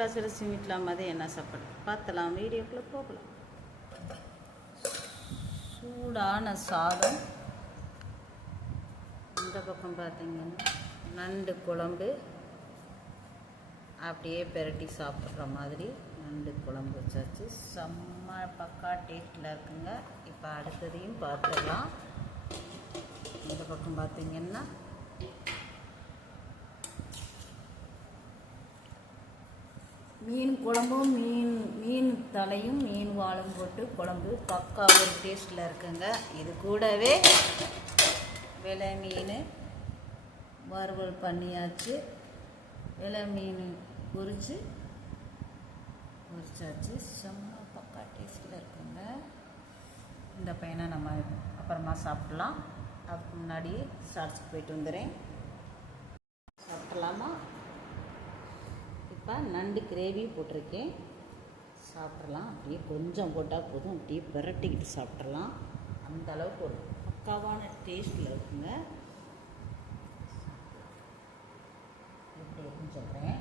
ரசரசி வீட்டில் மாதிரி என்ன சாப்பாடு பார்த்தலாம், வீடியோக்குள்ளே போகலாம். சூடான சாதம், இந்த பக்கம் பார்த்தீங்கன்னா நண்டு குழம்பு, அப்படியே பெரட்டி சாப்பிட்ற மாதிரி நண்டு குழம்பு வச்சாச்சு. செம்ம பக்கா டேஸ்ட்டில் இருக்குங்க. இப்போ அடுத்ததையும் பார்த்துடலாம். இந்த பக்கம் பார்த்தீங்கன்னா மீன் குழம்பும், மீன் தலையும் மீன் வாழும் போட்டு குழம்பு பக்கா ஒரு டேஸ்ட்டில் இருக்குங்க. இது கூடவே வெலை மீன் வறுவல் பண்ணியாச்சு. வெலை மீன் பொரிச்சாச்சு. செம்ம பக்கா டேஸ்ட்டில் இருக்குங்க. இந்த பையனை நம்ம அப்புறமா சாப்பிட்லாம். அதுக்கு முன்னாடி ஷார்ட்ஸுக்கு போயிட்டு வந்துடுறேன். சாப்பிட்லாமா? இப்போ நண்டு கிரேவி போட்டிருக்கேன், சாப்பிட்றலாம். அப்படியே கொஞ்சம் போட்டால் போதும், அப்படியே விரட்டிக்கிட்டு சாப்பிட்றலாம். அந்த அளவுக்கு ஒரு பக்காவான டேஸ்ட்டில் இருக்குங்க. எப்படி இருக்குன்னு சொல்கிறேன்.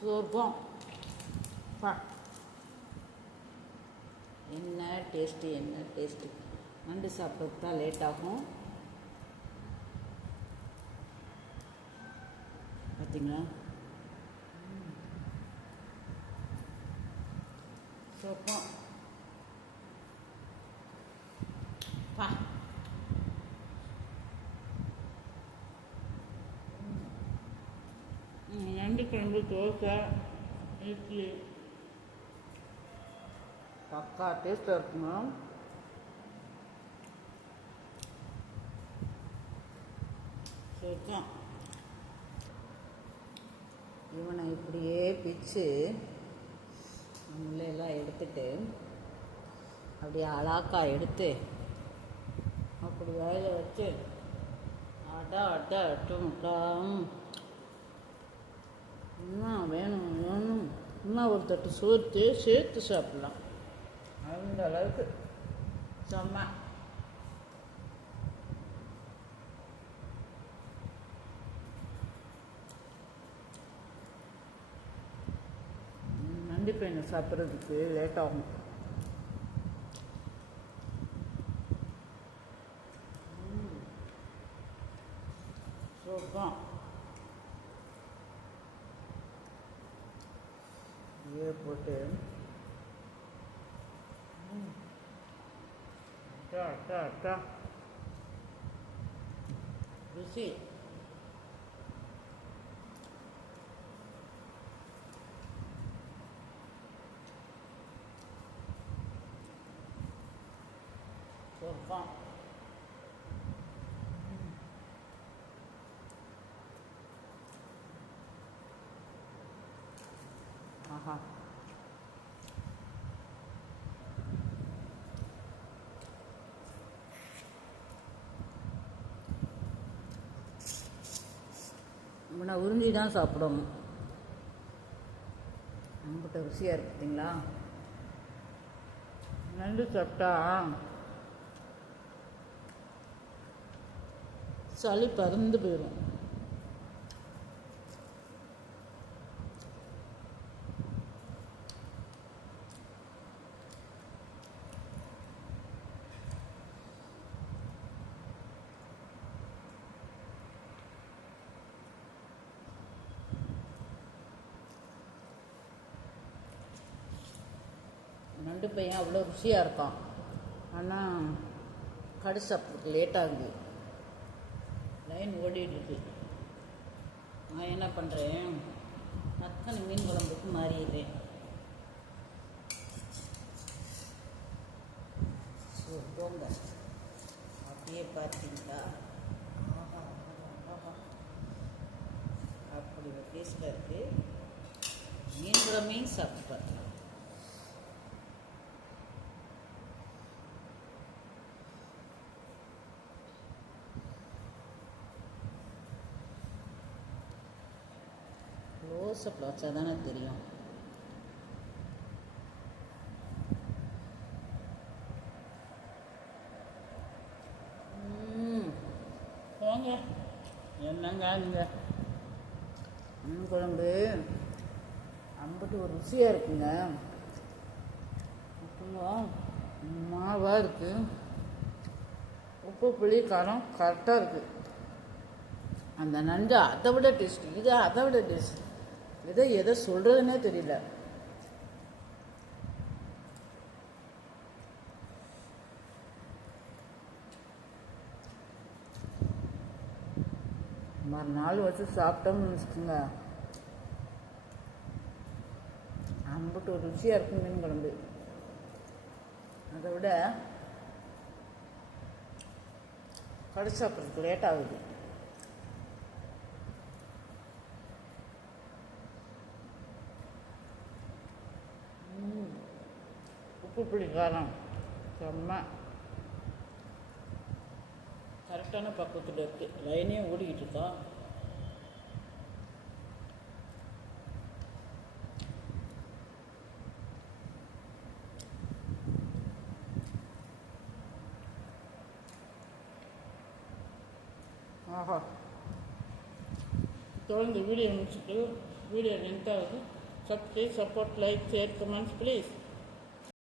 சூப்பர். என்ன டேஸ்ட்டு. நண்டு சாப்பிட்றது தான் லேட் ஆகும். பார்த்தீங்களா? சூப்பர். நண்டு குழம்பு, தோசை, இட்லி பக்கா டேஸ்ட்டாக இருக்குங்க. சூப்பர். இவனை இப்படியே பிச்சு முள்ளையெல்லாம் எடுத்துட்டு அப்படியே அலாக்கா எடுத்து அப்படி வாயில் வச்சு அட்டும். இன்னும் வேணும் இன்னும் ஒரு தட்டு சேர்த்து சாப்பிட்லாம். அந்த அளவுக்கு செம்ம. நண்டு பையனை சாப்பிட்றதுக்கு லேட் ஆகும். சூப்பர். இதையே போட்டு ருசி. சூப்பர். ஆஹா. இவனை உறிஞ்சி தான் சாப்பிடணும். நம்மகிட்ட ருசியாக இருக்கு பார்த்தீங்களா? நண்டு சாப்பிட்டா சளி பறந்து போயிடும். நண்டு பையன் அவ்வளோ ருசியாக இருக்கான். ஆனால் கடு சாப்பிட்றதுக்கு லேட் ஆகுது. லைன் ஓடிடுது. நான் என்ன பண்ணுறேன், டக்குனு மீன் குழம்புக்கு மாறிடுறேன். போங்க, அப்படியே பார்த்தீங்களா? அப்படி ஒரு டேஸ்ட்டாக இருக்குது. மீன் குழம்பையும் சாப்பிட்டு பார்க்கலாம். க்ளோஸ்அப்பில் வச்சா தானே தெரியும். போங்க. என்னங்க நீங்கள் மீன் குழம்பு அம்புட்டு ஒரு ருசியாக இருக்குங்க. அப்புறம் மாவாக இருக்குது, உப்பு புளி காரம் கரெக்டாக இருக்குது. அந்த நண்டு அதை விட டேஸ்ட், இது அதை விட டேஸ்ட். எதை சொல்கிறதுனே தெரியல. மறுநாள் வச்சு சாப்பிட்டோம்னு வச்சுக்கோங்க, அம்புட்டு ஒரு ருசியாக இருக்கும் மீன் குழம்பு. அதை விட கடை சாப்பிட்றதுக்கு லேட் ஆகுது. உப்பு புளி காரம் செம்ம கரெக்டான பக்குவத்தில் இருக்குது. லைனே ஓடிக்கிட்டு இருக்கா. ஆஹா, தொடர்ந்து வீடியோ முடிச்சுட்டு, வீடியோ லென்த் ஆகுது. Subscribe, support, like, share, comments please.